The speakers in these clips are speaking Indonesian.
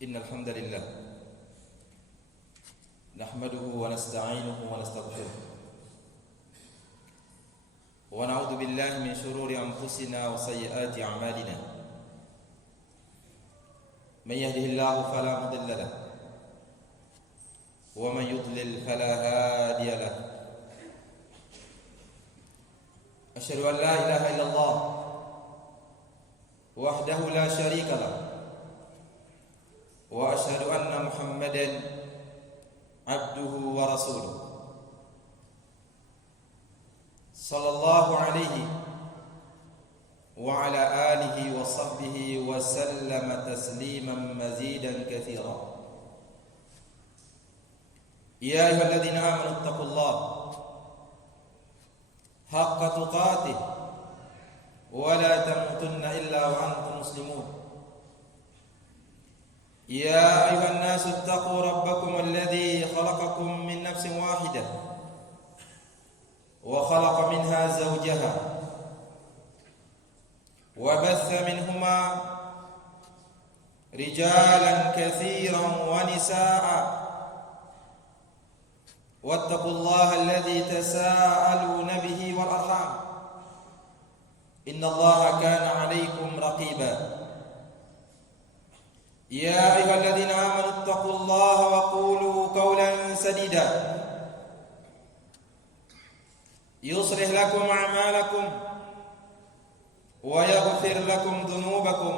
إن الحمد لله نحمده ونستعينه ونستغفره ونعوذ بالله من شرور أنفسنا وسيئات أعمالنا من يهده الله فلا مضل له ومن يضلل فلا هادي له أشهد أن لا إله إلا الله وحده لا شريك له وأشهد أن محمدًا عبده ورسوله صلى الله عليه وعلى آله وصحبه وسلم تسليما مزيدا كثيرا. يا أيها الذين آمنوا اتقوا الله حق تقاته ولا تموتن إلا وأنتم مسلمون. يا أيها الناس اتقوا ربكم الذي خلقكم من نفس واحدة وخلق منها زوجها وبث منهما رجالا كثيرا ونساء واتقوا الله الذي تساءلون به والأرحام إن الله كان عليكم رقيبا. يا أيها الذين آمنوا اتقوا الله وقولوا قولا سديدا يصلح لكم أعمالكم ويغفر لكم ذنوبكم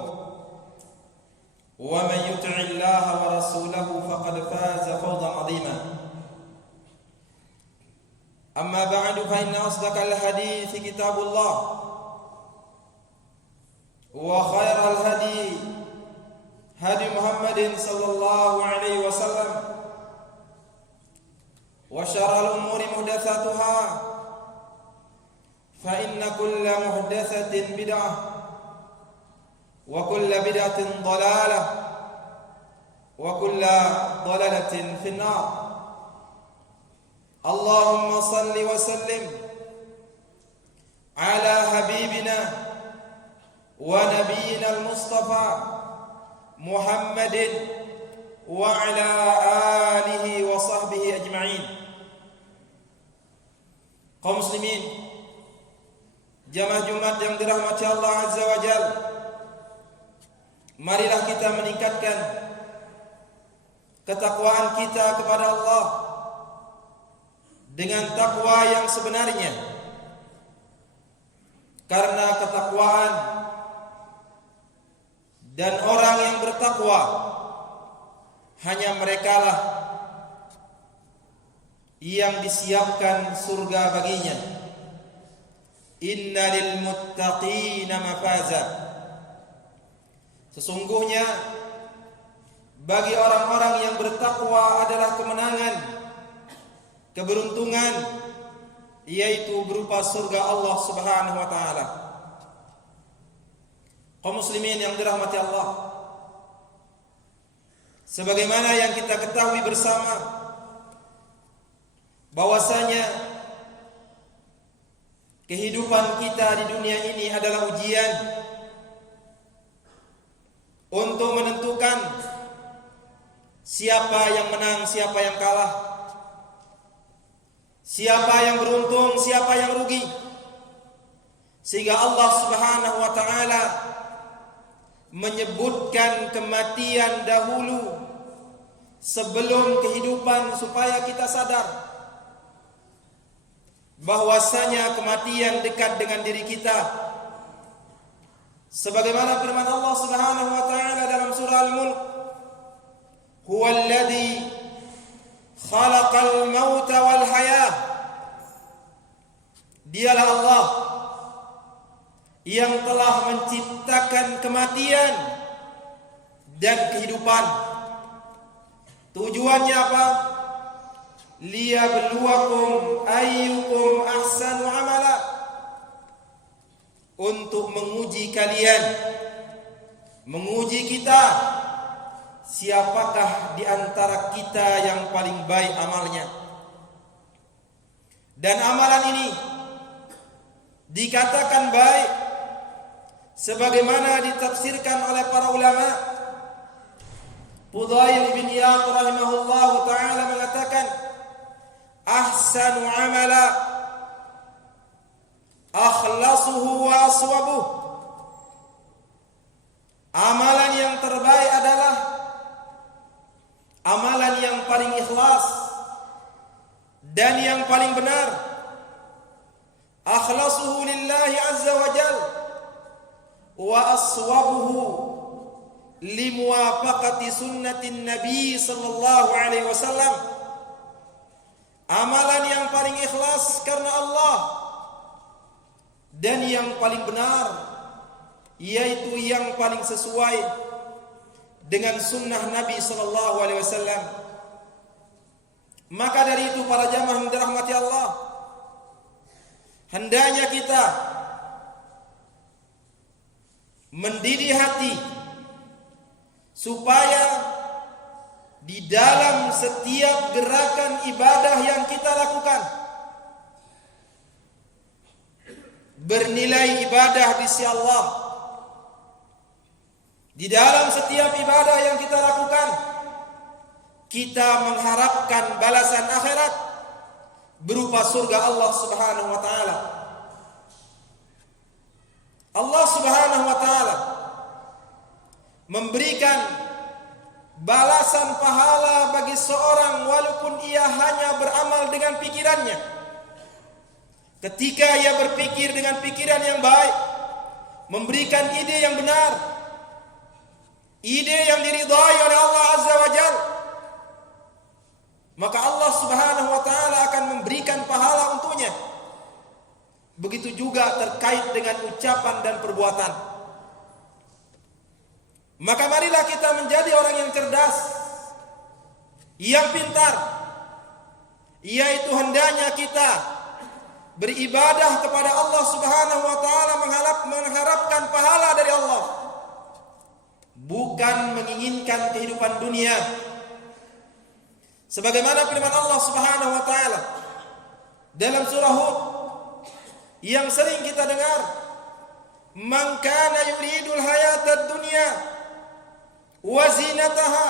ومن يطع الله ورسوله فقد فاز فوزا عظيما. أما بعد فإن أصدق الحديث كتاب الله وخير الهدي هدي محمد صلى الله عليه وسلم وشر الأمور محدثاتها فإن كل محدثة بدعة وكل بدعة ضلالة وكل ضلالة في النار. اللهم صل وسلم على حبيبنا ونبينا المصطفى محمد وعلى آله وصحبه أجمعين. Kaum muslimin, jamaah Jumat yang dirahmati Allah Azza wa Jalla, marilah kita meningkatkan ketakwaan kita kepada Allah dengan takwa yang sebenarnya, karena ketakwaan dan orang yang bertakwa hanya merekalah yang disiapkan surga baginya. Innalil muttaqina mafaza. Sesungguhnya bagi orang-orang yang bertakwa adalah kemenangan, keberuntungan, yaitu berupa surga Allah Subhanahu wa taala. Kaum muslimin yang dirahmati Allah, sebagaimana yang kita ketahui bersama bahwasanya kehidupan kita di dunia ini adalah ujian untuk menentukan siapa yang menang, siapa yang kalah, siapa yang beruntung, siapa yang rugi. Sehingga Allah Subhanahu wa taala menyebutkan kematian dahulu sebelum kehidupan supaya kita sadar bahwasanya kematian dekat dengan diri kita. Sebagaimana firman Allah Subhanahu wa taala dalam surah Al-Mulk, "Huwallazi khalaqal mauta wal hayah." Dialah Allah yang telah menciptakan kematian dan kehidupan. Tujuannya apa? Liyabluwakum ayyukum ahsanu amala. Untuk menguji kalian, menguji kita, siapakah di antara kita yang paling baik amalnya. Dan amalan ini dikatakan baik sebagaimana ditafsirkan oleh para ulama Fudail bin Iyad rahimahullahu taala mengatakan, ahsanu amala akhlasuhu wa aswabuh. Amalan yang terbaik adalah amalan yang paling ikhlas dan yang paling benar. Akhlasuhu lillahi azza wa jal wa aswabuhu limuwafaqati sunnatin nabi sallallahu alaihi wasallam. Amalan yang paling ikhlas karena Allah dan yang paling benar yaitu yang paling sesuai dengan sunnah Nabi sallallahu alaihi wasallam. Maka dari itu para jamaah yang dirahmati Allah, hendaknya kita mendidih hati supaya di dalam setiap gerakan ibadah yang kita lakukan bernilai ibadah di sisi Allah. Di dalam setiap ibadah yang kita lakukan, kita mengharapkan balasan akhirat berupa surga Allah Subhanahu wa taala. Allah Subhanahu wa taala memberikan balasan pahala bagi seorang walaupun ia hanya beramal dengan pikirannya. Ketika ia berpikir dengan pikiran yang baik, memberikan ide yang benar, ide yang diridhai oleh Allah Azza wa Jalla, maka Allah Subhanahu wa taala akan memberikan pahala untuknya. Begitu juga terkait dengan ucapan dan perbuatan. Maka marilah kita menjadi orang yang cerdas, yang pintar, yaitu hendaknya kita beribadah kepada Allah Subhanahu wa taala mengharapkan pahala dari Allah, bukan menginginkan kehidupan dunia. Sebagaimana firman Allah Subhanahu wa taala dalam surah Hud yang sering kita dengar, "Man kana yuridul hayatad dunya wa zinataha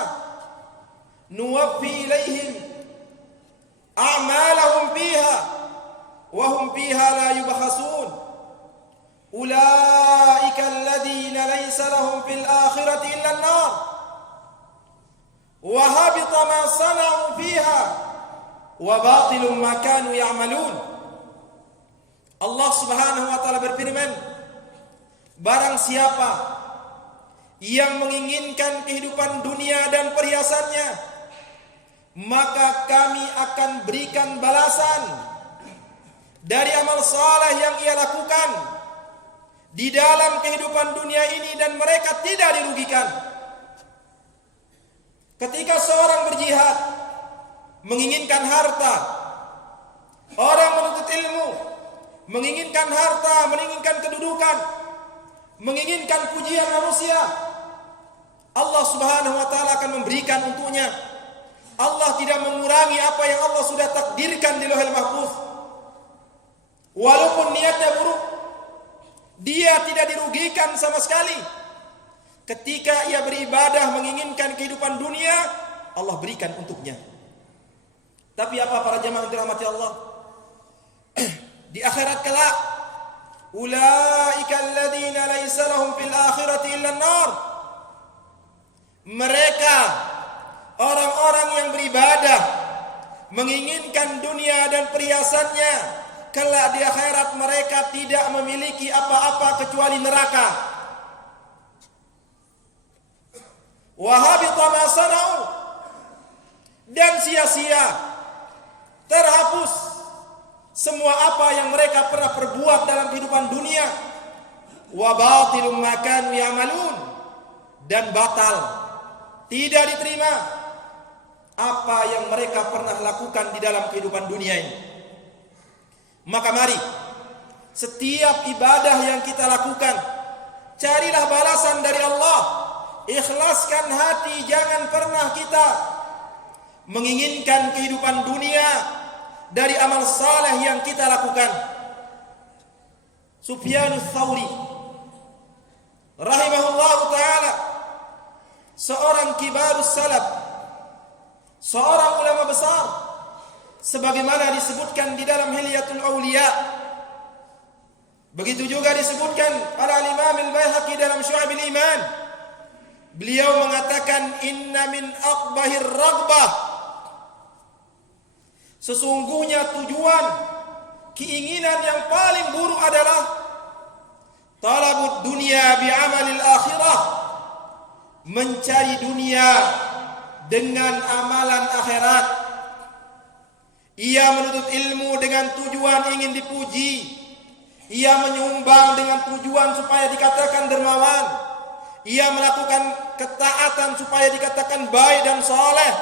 nuwaffi ilaihim a'malahum fiha wa hum fiha la yubkhasun ulaika alladhina laysa lahum fil akhirati illa an-nar wa habita ma sana'u fiha wa batilun ma kanu ya'malun." Allah Subhanahu wa taala berfirman, barang siapa yang menginginkan kehidupan dunia dan perhiasannya, maka kami akan berikan balasan dari amal saleh yang ia lakukan di dalam kehidupan dunia ini dan mereka tidak dirugikan. Ketika seorang berjihad, menginginkan harta, orang menuntut ilmu, menginginkan harta, menginginkan kedudukan, menginginkan pujian manusia, Allah Subhanahu wa taala akan memberikan untuknya. Allah tidak mengurangi apa yang Allah sudah takdirkan di Lauhul Mahfuz. Walaupun niatnya buruk, dia tidak dirugikan sama sekali. Ketika ia beribadah menginginkan kehidupan dunia, Allah berikan untuknya. Tapi apa para jamaah yang dirahmati Allah? Di akhirat kelak, ulaika alladzina laysa lahum fil akhirati illa an-nar. Mereka orang-orang yang beribadah menginginkan dunia dan perhiasannya, kelak di akhirat mereka tidak memiliki apa-apa kecuali neraka. Wa habita ma sana'u, dan sia-sia, terhapus semua apa yang mereka pernah perbuat dalam kehidupan dunia. Wa batilum ma kanu ya'malun, dan batal, tidak diterima apa yang mereka pernah lakukan di dalam kehidupan dunia ini. Maka mari, setiap ibadah yang kita lakukan, carilah balasan dari Allah. Ikhlaskan hati, jangan pernah kita menginginkan kehidupan dunia dari amal saleh yang kita lakukan. Sufyanus Tsauri rahimahullahu taala seorang kibarus salaf, seorang ulama besar, sebagaimana disebutkan di dalam Hilyatul Auliya. Begitu juga disebutkan oleh Imam Al-Baihaqi dalam Syu'abul Iman. Beliau mengatakan, inna min aqbahir raghbah, sesungguhnya tujuan, keinginan yang paling buruk adalah talabud dunia bi'amalil akhirah, mencari dunia dengan amalan akhirat. Ia menuntut ilmu dengan tujuan ingin dipuji. Ia menyumbang dengan tujuan supaya dikatakan dermawan. Ia melakukan ketaatan supaya dikatakan baik dan saleh.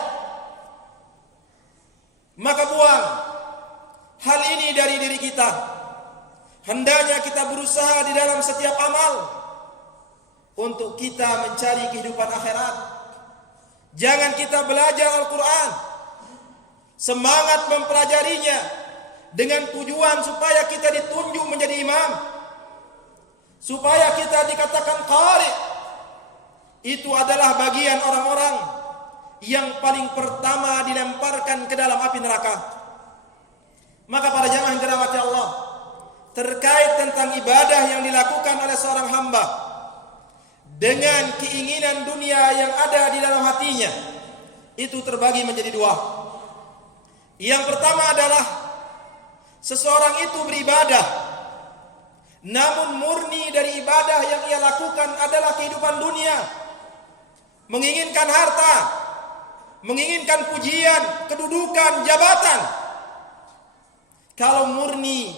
Maka buang hal ini dari diri kita. Hendaknya kita berusaha di dalam setiap amal untuk kita mencari kehidupan akhirat. Jangan kita belajar Al-Quran, semangat mempelajarinya dengan tujuan supaya kita ditunjuk menjadi imam, supaya kita dikatakan qari. Itu adalah bagian orang-orang yang paling pertama dilemparkan ke dalam api neraka. Maka para jamaah yang dirahmati Allah, terkait tentang ibadah yang dilakukan oleh seorang hamba dengan keinginan dunia yang ada di dalam hatinya, itu terbagi menjadi dua. Yang pertama adalah seseorang itu beribadah, namun murni dari ibadah yang ia lakukan adalah kehidupan dunia, menginginkan harta, menginginkan pujian, kedudukan, jabatan. Kalau murni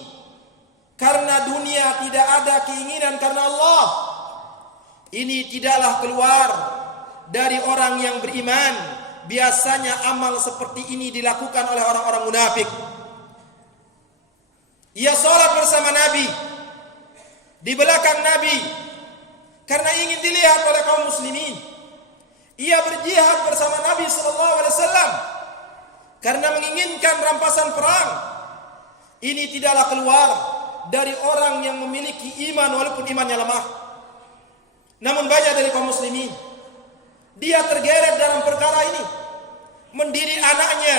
karena dunia, tidak ada keinginan karena Allah, ini tidaklah keluar dari orang yang beriman. Biasanya amal seperti ini dilakukan oleh orang-orang munafik. Ia sholat bersama Nabi, di belakang Nabi, karena ingin dilihat oleh kaum muslimin. Ia berjihad bersama Nabi SAW karena menginginkan rampasan perang. Ini tidaklah keluar dari orang yang memiliki iman walaupun imannya lemah. Namun banyak dari kaum muslimin, dia tergeret dalam perkara ini, mendidik anaknya,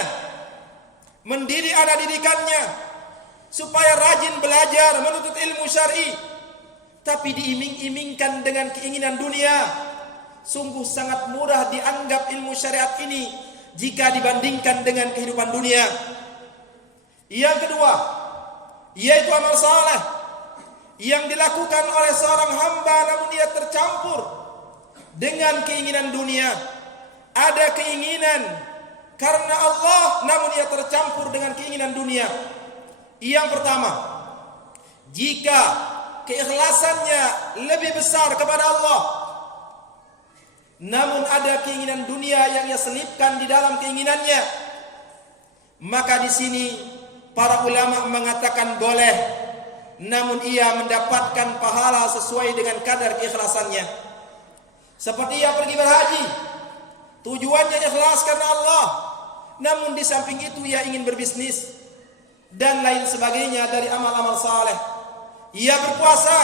mendidik anak didikannya supaya rajin belajar menuntut ilmu syar'i, tapi diiming-imingkan dengan keinginan dunia. Sungguh sangat murah dianggap ilmu syariat ini jika dibandingkan dengan kehidupan dunia. Yang kedua, yaitu amal saleh yang dilakukan oleh seorang hamba namun ia tercampur dengan keinginan dunia. Ada keinginan karena Allah namun ia tercampur dengan keinginan dunia. Yang pertama, jika keikhlasannya lebih besar kepada Allah, namun ada keinginan dunia yang ia selipkan di dalam keinginannya, maka di sini para ulama mengatakan boleh, namun ia mendapatkan pahala sesuai dengan kadar keikhlasannya. Seperti ia pergi berhaji, tujuannya ikhlas karena Allah, namun di samping itu ia ingin berbisnis dan lain sebagainya dari amal-amal saleh. Ia berpuasa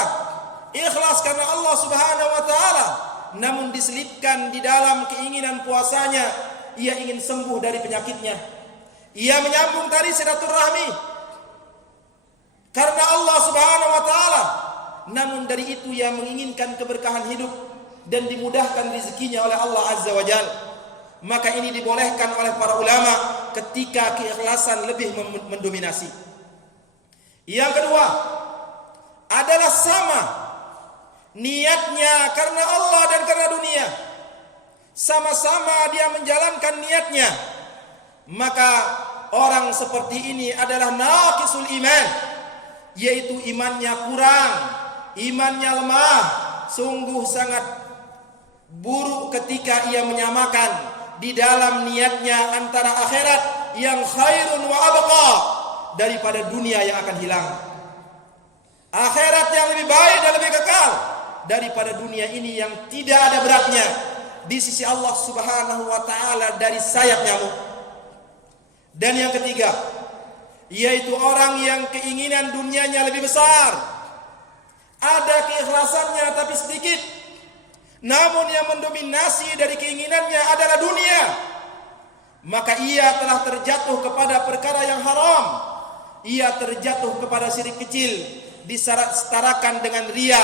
ikhlas karena Allah Subhanahu wa taala, namun diselipkan di dalam keinginan puasanya ia ingin sembuh dari penyakitnya. Ia menyambung tali silaturahmi karena Allah Subhanahu wa taala, namun dari itu ia menginginkan keberkahan hidup dan dimudahkan rezekinya oleh Allah Azza wa Jalla. Maka ini dibolehkan oleh para ulama ketika keikhlasan lebih mendominasi. Yang kedua adalah sama niatnya karena Allah dan karena dunia, sama-sama dia menjalankan niatnya, maka orang seperti ini adalah naqisul iman, yaitu imannya kurang, imannya lemah. Sungguh sangat buruk ketika ia menyamakan di dalam niatnya antara akhirat yang khairun wa abqa daripada dunia yang akan hilang. Akhirat yang lebih baik dan lebih kekal daripada dunia ini yang tidak ada beratnya di sisi Allah Subhanahu wa taala dari sayap nyamuk. Dan yang ketiga, yaitu orang yang keinginan dunianya lebih besar. Ada keikhlasannya tapi sedikit, namun yang mendominasi dari keinginannya adalah dunia, maka ia telah terjatuh kepada perkara yang haram. Ia terjatuh kepada syirik kecil, disetarakan dengan riya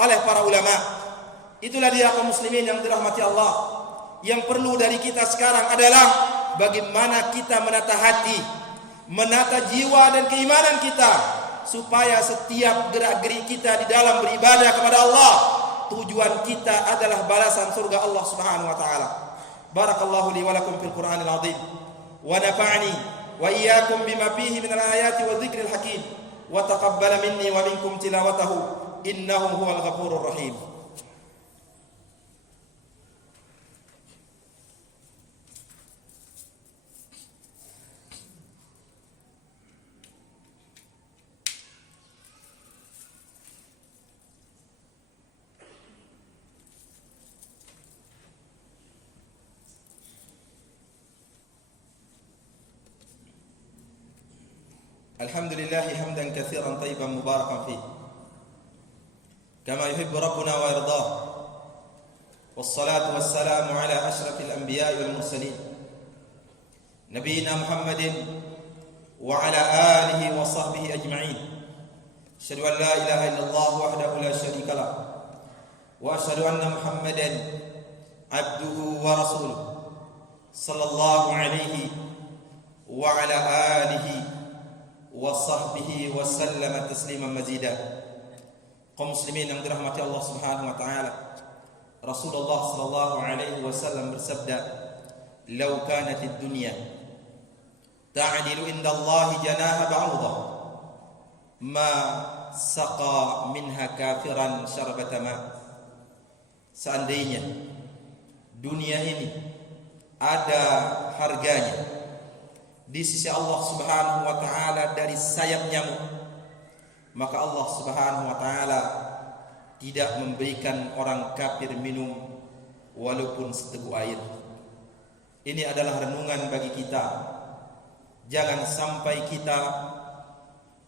oleh para ulama. Itulah dia kaum muslimin yang dirahmati Allah. Yang perlu dari kita sekarang adalah bagaimana kita menata hati, menata jiwa dan keimanan kita, supaya setiap gerak-gerik kita di dalam beribadah kepada Allah, tujuan kita adalah balasan surga Allah Subhanahu wa taala. Barakallahu li wa lakum fil Qur'anil azim wa nafa'ani wa iyyakum bima fihi minal ayati wa dzikril hakim wa taqabbala minni wa minkum tilawatahu innahu huwal ghafurur rahim. الحمد لله حمدا كثيرا طيبا مباركا فيه كما يحب ربنا ويرضاه والصلاة والسلام على أشرف الأنبياء والمرسلين نبينا محمد وعلى آله وصحبه أجمعين أشهد أن لا إله إلا الله وحده لا شريك له وأشهد أن محمدا عبده ورسوله صلى الله عليه وعلى آله wasahbihi wasallam tasliman mazida. Kaum muslimin yang dirahmati Allah Subhanahu wa taala, Rasulullah sallallahu alaihi wasallam bersabda, "Law kanatid dunya ta'dilu inda Allah janaha ba'udah, ma saqa minha kafiran syarbata ma." Seandainya dunia ini ada harganya di sisi Allah Subhanahu wa taala dari sayap nyamuk, maka Allah Subhanahu wa taala tidak memberikan orang kafir minum walaupun seteguk air. Ini adalah renungan bagi kita. Jangan sampai kita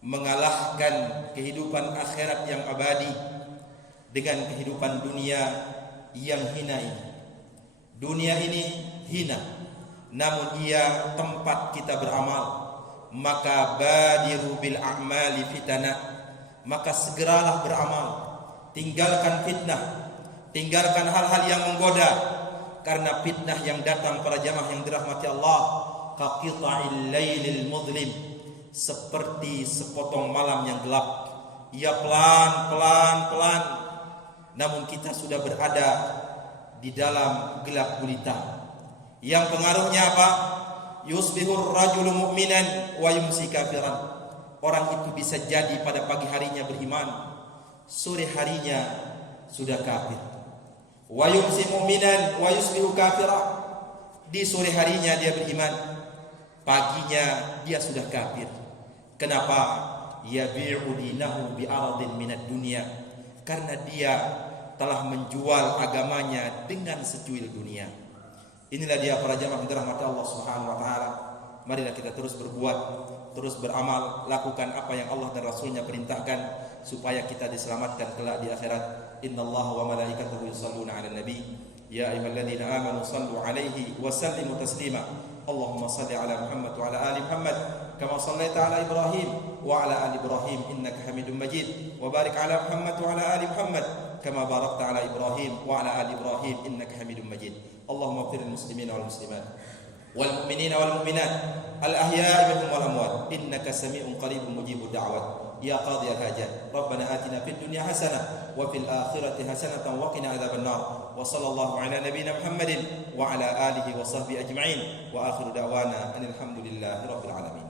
mengalahkan kehidupan akhirat yang abadi dengan kehidupan dunia yang hina ini. Dunia ini hina, namun ia tempat kita beramal. Maka badiru bil a'mali fitana, maka segeralah beramal, tinggalkan fitnah, tinggalkan hal-hal yang menggoda, karena fitnah yang datang para jamaah yang dirahmati Allah kaqita'il lailil mudlim, seperti sepotong malam yang gelap. Ia pelan, namun kita sudah berada di dalam gelap gulita. Yang pengaruhnya apa? Yusbihur rajulu mu'minan wa yumsi kafiran. Orang itu bisa jadi pada pagi harinya beriman, sore harinya sudah kafir. Wa yumsi mu'minan wa yusbihu kafiran. Di sore harinya dia beriman, paginya dia sudah kafir. Kenapa? Yabi'u dinahu bi'aradin minad dunya. Karena dia telah menjual agamanya dengan secuil dunia. Inilah dia para jamaah yang dirahmati Allah Subhanahu wa taala. Marilah kita terus berbuat, terus beramal, lakukan apa yang Allah dan Rasulnya perintahkan supaya kita diselamatkan kelak di akhirat. Innallaha wa malaikatahu yusholluna 'alan nabi ya ayyuhalladzina amanu shallu 'alaihi wa sallimu taslima. Allahumma shalli 'ala Muhammad wa 'ala ali Muhammad kama shallaita 'ala Ibrahim wa 'ala ali Ibrahim innaka Hamidum Majid. Wa barik 'ala Muhammad wa 'ala ali Muhammad kama barakta 'ala Ibrahim wa 'ala ali Ibrahim innaka Hamidum Majid. Allahumma ighfir lil muslimina wal muslimat wal mu'minina wal mu'minat al ahya'i minhum wal amwat innaka sami'un qaribun mujibud da'wat ya qadiyal hajat. Rabbana atina fid dunya hasanah wa fil akhirati hasanatan wa qina adzaban nar. Wa sallallahu ala nabiyyina Muhammadin wa ala alihi wa sahbihi ajma'in wa akhiru da'wana alhamdulillahi rabbil alamin.